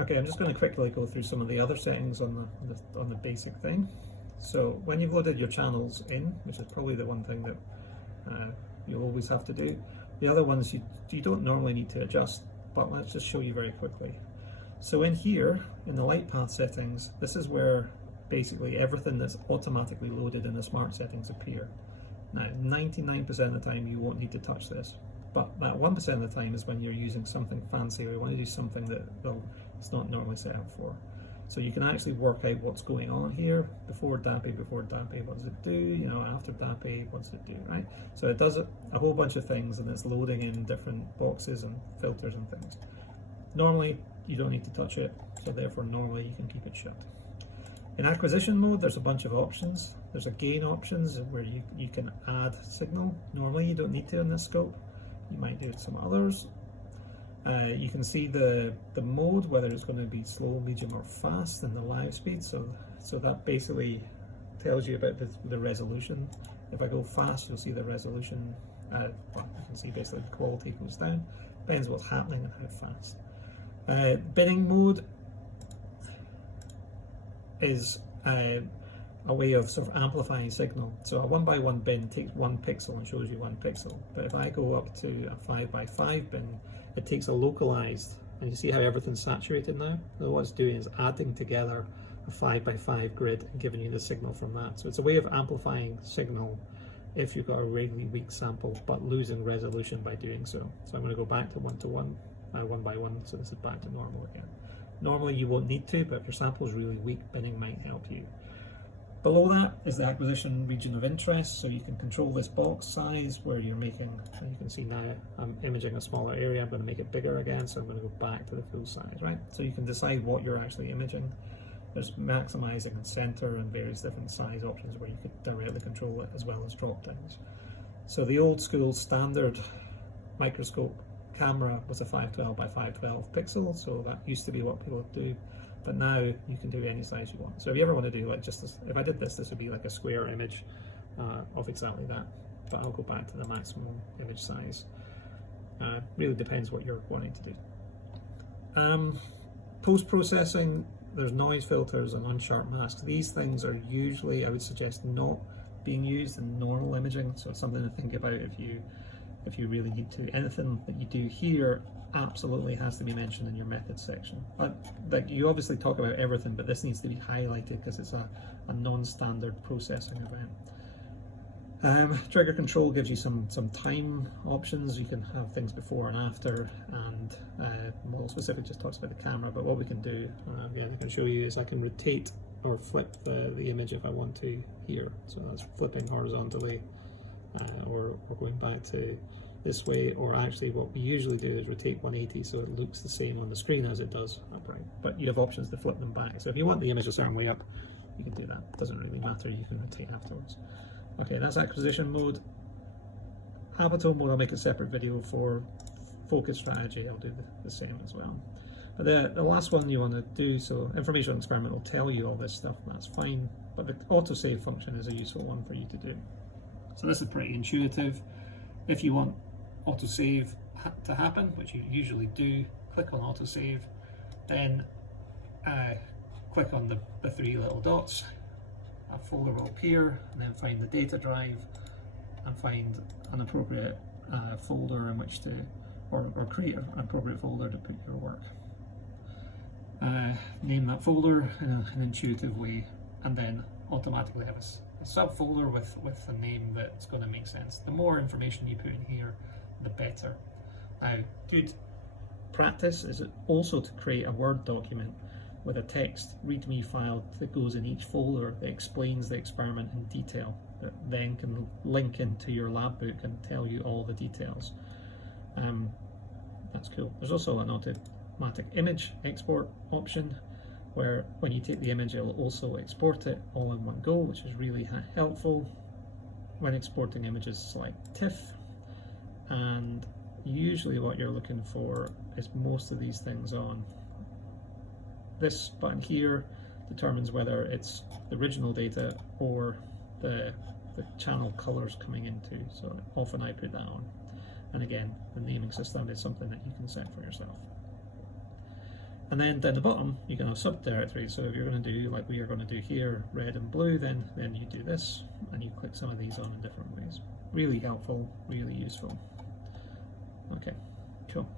Okay, I'm just going to quickly go through some of the other settings on the basic thing. So when you've loaded your channels in, which is probably the one thing that you'll always have to do, the other ones you don't normally need to adjust, but let's just show you very quickly. So in here, in the light path settings, this is where basically everything that's automatically loaded in the smart settings appear. Now, 99% of the time you won't need to touch this, but that 1% of the time is when you're using something fancy or you want to do something that it's not normally set up for. So you can actually work out what's going on here. Before DAPI, what does it do? You know, after DAPI, what does it do, right? So it does a whole bunch of things, and it's loading in different boxes and filters and things. Normally, you don't need to touch it, so therefore normally you can keep it shut. In acquisition mode, there's a bunch of options. There's a gain options where you can add signal. Normally you don't need to in this scope. You might do it some others. You can see the mode, whether it's going to be slow, medium or fast, and the live speed. So that basically tells you about the resolution. If I go fast, you'll see the resolution, well, you can see basically the quality goes down. Depends what's happening and how fast. Binning mode is a way of sort of amplifying signal. So a 1x1 bin takes 1 pixel and shows you 1 pixel. But if I go up to a 5x5 bin, it takes a localized, and you see how everything's saturated now? So what it's doing is adding together a 5x5 grid and giving you the signal from that. So it's a way of amplifying signal if you've got a really weak sample, but losing resolution by doing so. So I'm going to go back to 1-to-1, 1x1, so this is back to normal again. Normally you won't need to, but if your sample is really weak, binning might help you. Below that is the acquisition region of interest, so you can control this box size where you're making, you can see now I'm imaging a smaller area, I'm going to make it bigger again, so I'm going to go back to the full size, right? So you can decide what you're actually imaging. There's maximizing and center and various different size options where you could directly control it as well as drop downs. So the old school standard microscope camera was a 512x512 pixel, so that used to be what people would do. But now you can do any size you want. So if you ever want to do like just this, if I did this, this would be like a square image of exactly that. But I'll go back to the maximum image size. Really depends what you're wanting to do. Post-processing, there's noise filters and unsharp masks. These things are usually, I would suggest, not being used in normal imaging. So it's something to think about if you really need to. Anything that you do here absolutely has to be mentioned in your methods section. But like, you obviously talk about everything, but this needs to be highlighted because it's a non-standard processing event. Trigger control gives you some time options. You can have things before and after, and model specific just talks about the camera. But what we can do, again, I can show you, is I can rotate or flip the image if I want to here. So that's flipping horizontally, or going back to this way, or actually what we usually do is rotate 180 so it looks the same on the screen as it does upright. But you have options to flip them back. So if you want the image a certain way up, you can do that. It doesn't really matter, you can rotate afterwards. Okay, that's acquisition mode. Habitable mode, I'll make a separate video for. Focus strategy, I'll do the same as well. But the last one you want to do, so information experiment will tell you all this stuff, that's fine, but the autosave function is a useful one for you to do. So this is pretty intuitive. If you want autosave to happen, which you usually do, click on autosave, then click on the 3 little dots. A folder will appear, and then find the data drive and find an appropriate folder in which to, or create an appropriate folder to put your work. Name that folder in an intuitive way, and then automatically have a subfolder with a name that's going to make sense. The more information you put in here, the better. Now, good practice is also to create a Word document with a text README file that goes in each folder that explains the experiment in detail, that then can link into your lab book and tell you all the details. That's cool. There's also an automatic image export option where when you take the image, it will also export it all in one go, which is really helpful when exporting images, select TIFF, and usually what you're looking for is most of these things on. This button here determines whether it's the original data or the channel colors coming into, so often I put that on. And again, the naming system is something that you can set for yourself. And then down the bottom, you can have subdirectories. So if you're going to do like we are going to do here, red and blue, then you do this, and you click some of these on in different ways. Really helpful, really useful. Okay, cool.